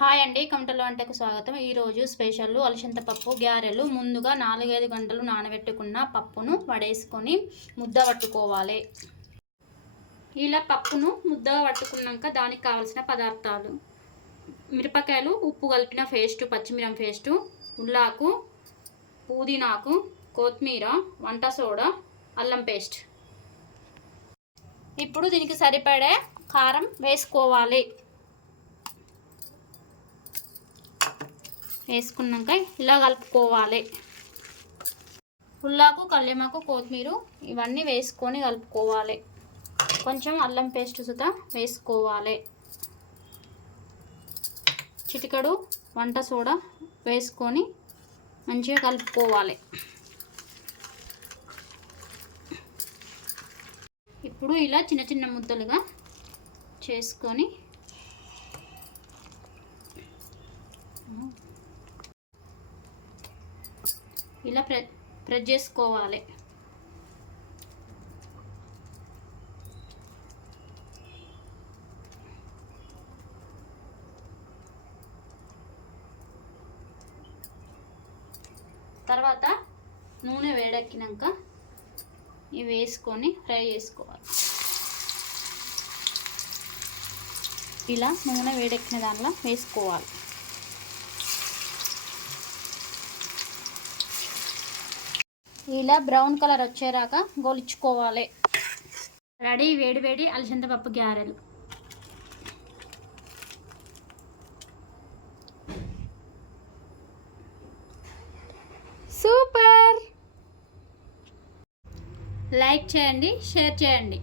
Hi అండి, కమటల వంటకు స్వాగతం. ఈరోజు స్పెషల్ అలసందపప్పు గ్యారెలు. ముందుగా 4-5 గంటలు నానబెట్టుకున్న పప్పును వడేసుకొని ముద్ద పట్టుకోవాలి. ఇలా పప్పును ముద్దగా పట్టుకున్నాక దానికి కావాల్సిన పదార్థాలు: మిరపకాయలు, ఉప్పు కలిపిన పేస్టు, పచ్చిమిరం పేస్టు, ఉల్లాకు, పుదీనాకు, కొత్తిమీర, వంట సోడా, అల్లం పేస్ట్. ఇప్పుడు దీనికి సరిపడే కారం వేసుకోవాలి. వేసుకున్నాక ఇలా కలుపుకోవాలి. ఉల్లాకు, కల్యమాకు, కొత్తిమీర ఇవన్నీ వేసుకొని కలుపుకోవాలి. కొంచెం అల్లం పేస్ట్ సుతా వేసుకోవాలి. చిటికెడు వంట సోడా వేసుకొని మంచిగా కలుపుకోవాలి. ఇప్పుడు ఇలా చిన్న చిన్న ముద్దలుగా చేసుకొని ఇలా ప్రెస్ చేసుకోవాలి. తర్వాత నూనె వేడెక్కినాక ఇవి వేసుకొని ఫ్రై చేసుకోవాలి. ఇలా నూనె వేడెక్కిన దాంట్లో వేసుకోవాలి. ఇలా బ్రౌన్ కలర్ వచ్చేరాక గోలించుకోవాలి. రెడీ వేడి వేడి అలసందపప్పు గ్యారెలు. సూపర్! లైక్ చేయండి, షేర్ చేయండి.